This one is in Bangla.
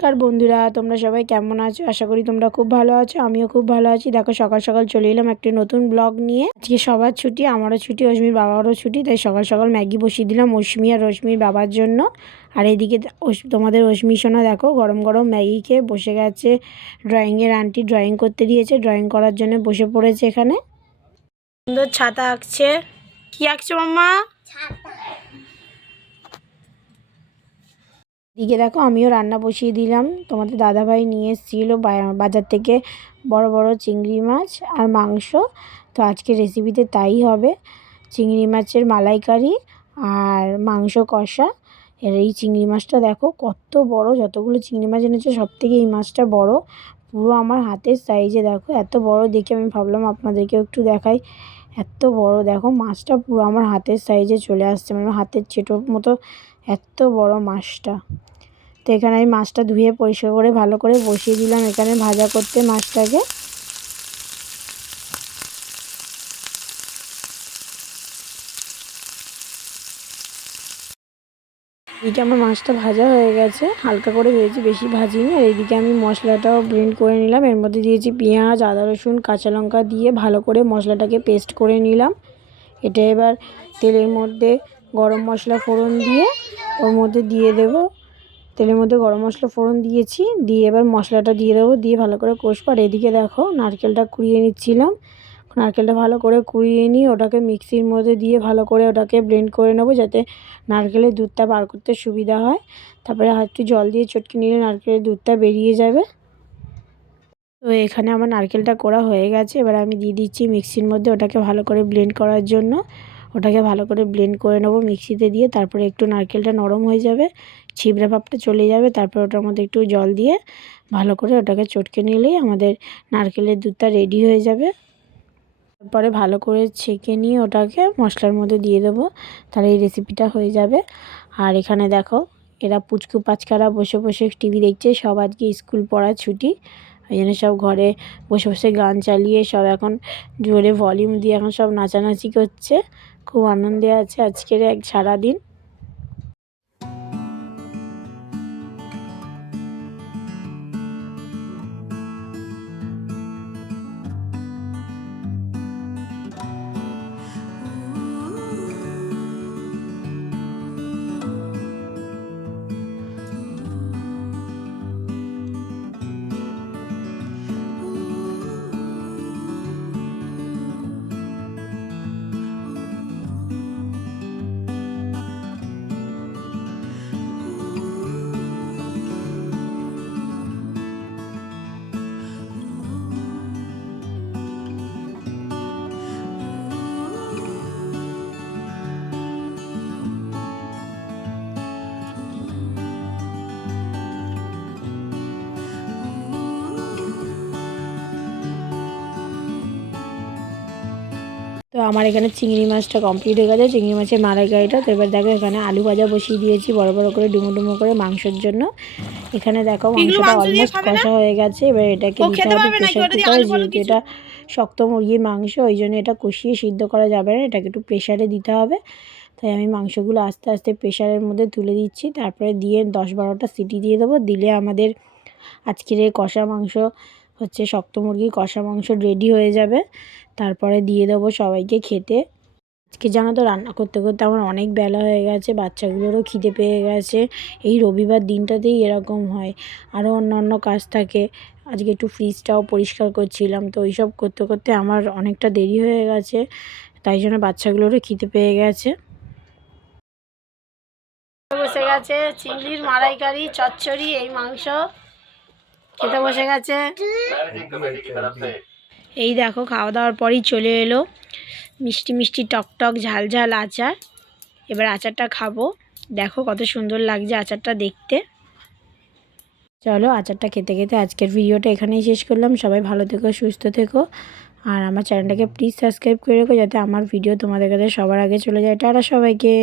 কার বন্ধুরা, তোমরা সবাই কেমন আছো? আশা করি তোমরা খুব ভালো আছো, আমিও খুব ভালো আছি। দেখো, সকাল সকাল চলে এলাম একটি নতুন ব্লগ নিয়ে। আজকে সবার ছুটি, আমারও ছুটি, অশ্মির বাবারও ছুটি, তাই সকাল সকাল ম্যাগি বসিয়ে দিলাম অশ্মি আর রশ্মির বাবার জন্য। আর এইদিকে অস- তোমাদের অশ্মি সোনা, দেখো, গরম গরম ম্যাগি খেয়ে বসে গেছে। ড্রয়িংয়ের আন্টি ড্রয়িং করতে দিয়েছে ড্রয়িং করার জন্য বসে পড়েছে এখানে। সুন্দর ছাতা আঁকছে। কি আঁকছো মাম্মা? দিকে দেখো আমিও রান্না বসিয়ে দিলাম। তোমাদের দাদাভাই নিয়ে এসেছিল বাজার থেকে বড় বড় চিংড়ি মাছ আর মাংস। তো আজকে রেসিপিতে তাই হবে। চিংড়ি মাছের মালাইকারি আর মাংস কষা। এর এই চিংড়ি মাছটা দেখো কত বড়, যতগুলো চিংড়ি মাছ এনেছে সব থেকে এই মাছটা বড়। পুরো আমার হাতের সাইজে দেখো, এত বড় দেখে আমি ভাবলাম আপনাদেরকেও একটু দেখাই। এত বড় দেখো মাছটা পুরো আমার হাতের সাইজে চলে আসছে মানে হাতের চেটোর মতো এত বড় মাছটা। তো এখানে আমি মাছটা ধুয়ে পরিষ্কার করে ভালো করে বসিয়ে দিলাম এখানে ভাজা করতে মাছটাকে। এদিকে আমার মাছটা ভাজা হয়ে গেছে, হালকা করে ভেজেছি বেশি ভাজিনি। আর এদিকে আমি মশলাটাও ব্লেন্ড করে নিলাম। এর মধ্যে দিয়েছি পেঁয়াজ, আদা, রসুন, কাঁচা লঙ্কা দিয়ে ভালো করে মশলাটাকে পেস্ট করে নিলাম। এটা এবার তেলের মধ্যে গরম মশলা ফোড়ন দিয়ে ওর মধ্যে দিয়ে দেব। তেলের মধ্যে গরম মশলা ফোড়ন দিয়েছি। দিয়ে এবার মশলাটা দিয়ে দেবো, দিয়ে ভালো করে কষবো। আর এদিকে দেখো, নারকেলটা কুড়িয়ে নিচ্ছিলাম। নারকেলটা ভালো করে কুড়িয়ে নিয়ে ওটাকে মিক্সির মধ্যে দিয়ে ভালো করে ওটাকে ব্লেন্ড করে নেব যাতে নারকেলের দুধটা বার করতে সুবিধা হয়। তারপরে একটু জল দিয়ে চটকে নিলে নারকেলের দুধটা বেরিয়ে যাবে। তো এখানে আমার নারকেলটা করা হয়ে গেছে। এবার আমি দিয়ে দিচ্ছি মিক্সির মধ্যে ওটাকে ভালো করে ব্লেন্ড করার জন্য। ওটাকে ভালো করে ব্লেন্ড করে নেব, মিক্সিতে দিয়ে তারপরে একটু নারকেলটা নরম হয়ে যাবে, ছিবড়ে ভাবটা চলে যাবে, তারপর ওটার মধ্যে একটু জল দিয়ে ভালো করে ওটাকে চটকে নিলেই আমাদের নারকেলের দুধটা রেডি হয়ে যাবে। তারপরে ভালো করে ছেঁকে নিয়ে ওটাকে মশলার মধ্যে দিয়ে দেবো, তাহলে এই রেসিপিটা হয়ে যাবে। আর এখানে দেখো, এরা পুচকু পাচকারা বসে বসে টিভি দেখছে, সব আজকে স্কুল পড়ার ছুটি, ওই জন্য সব ঘরে বসে বসে গান চালিয়ে সব এখন জোরে ভলিউম দিয়ে এখন সব নাচানাচি করছে। খুব আনন্দে আছে আজকের এক সারাদিন। তো আমার এখানে চিংড়ি মাছটা কমপ্লিট হয়ে গেছে। চিংড়ি মাছের মালাইকারিটা তো এবার দেখো এখানে আলু ভাজা বসিয়ে দিয়েছি বড় বড় করে ডুমো ডুমো করে মাংসের জন্য। এখানে দেখো মাংসটা অলমোস্ট কষা হয়ে গেছে। এবার এটাকে দিতে হবে প্রেশার কুকারে যেহেতু এটা শক্ত মুরগির মাংস ওই জন্য এটা কষিয়ে সিদ্ধ করা যাবে না। এটাকে একটু প্রেশারে দিতে হবে। তাই আমি মাংসগুলো আস্তে আস্তে প্রেশারের মধ্যে তুলে দিচ্ছি। তারপরে দিয়ে দশ বারোটা সিটি দিয়ে দেবো। দিলে আমাদের আজকের এই কষা মাংস হচ্ছে শক্ত মুরগির কষা মাংস রেডি হয়ে যাবে। তারপরে দিয়ে দেবো সবাইকে খেতে। আজকে জানো তো রান্না করতে করতে আমার অনেক বেলা হয়ে গেছে, বাচ্চাগুলোরও খিদে পেয়ে গেছে। এই রবিবার দিনটাতেই এরকম হয়। আরও অন্যান্য কাজ থাকে। আজকে একটু ফ্রিজটাও পরিষ্কার করছিলাম, তো ওইসব করতে করতে আমার অনেকটা দেরি হয়ে গেছে। তাই জন্য বাচ্চাগুলোরও খিদে পেয়ে গেছে। বসে গেছে চিংড়ির মালাইকারি, চচ্চড়ি, এই মাংস। খেতে বসে গেছে। এই দেখো খাওয়া দাওয়ার পরই চলে এলো। মিষ্টি মিষ্টি টক টক ঝাল ঝাল আচার। এবার আচারটা খাব। দেখো কত সুন্দর লাগছে আচারটা দেখতে। চলো আচারটা খেতে খেতে আজকের ভিডিওটা এখানেই শেষ করলাম। সবাই ভালো থেকো সুস্থ থেকো। আর আমার চ্যানেলটাকে প্লিজ সাবস্ক্রাইব করে রেখো যাতে আমার ভিডিও তোমাদের কাছে সবার আগে চলে যায়। টাটা সবাইকে।